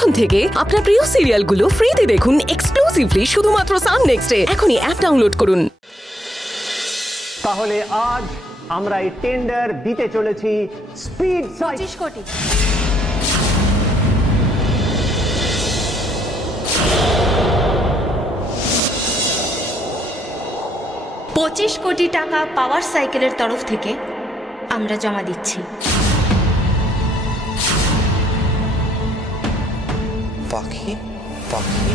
এখন থেকে আপনার প্রিয় সিরিয়ালগুলো ফ্রিতে দেখুন এক্সক্লুসিভলি শুধুমাত্র সান নেক্সটে। এখনই অ্যাপ ডাউনলোড করুন। তাহলে আজ আমরা এই টেন্ডার দিতে চলেছি স্পিড 25 কোটি। $25 কোটি টাকা পাওয়ার সাইকেলের তরফ থেকে আমরা জমা দিচ্ছি। পাখি পাখি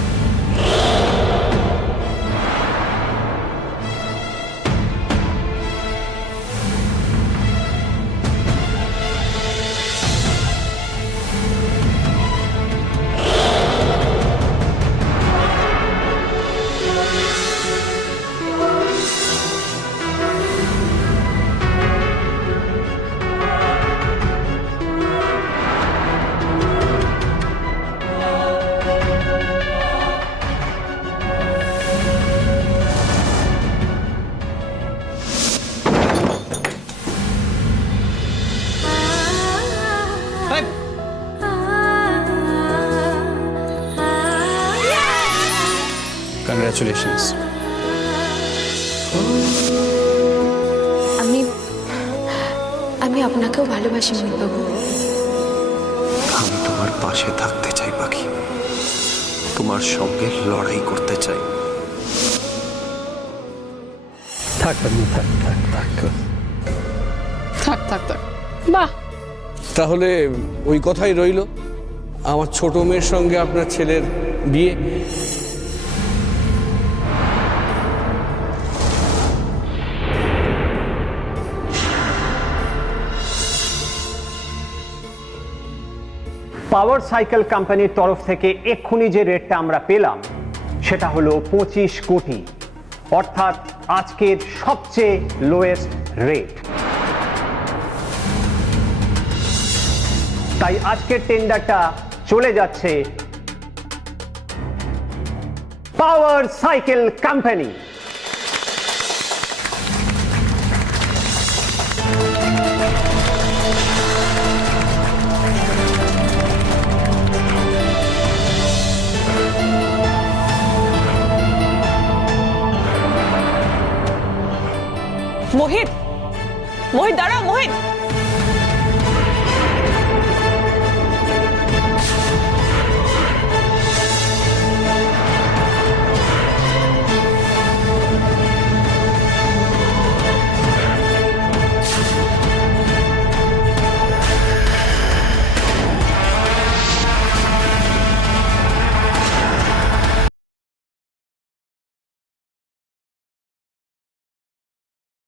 কংগ্রাচুলেশনস। আমি আপনাকেও ভালোবাসি মোহিতবাবু। আমি তোমার পাশে থাকতে চাই পাখি, তোমার সঙ্গে লড়াই করতে চাই। থাক থাক থাক থাক থাক থাক থাক থাক বাহ, তাহলে ওই কথাই রইল, আমার ছোট মেয়ের সঙ্গে আপনার ছেলের বিয়ে। পাওয়ার সাইকেল কোম্পানির তরফ থেকে এক্ষুনি যে রেটটা আমরা পেলাম সেটা হলো 25 কোটি, অর্থাৎ আজকের সবচেয়ে লোয়েস্ট রেট। তাই আজকের টেন্ডারটা চলে যাচ্ছে পাওয়ার সাইকেল কোম্পানি। মোহিত, মোহিত দাঁড়াও, মোহিত।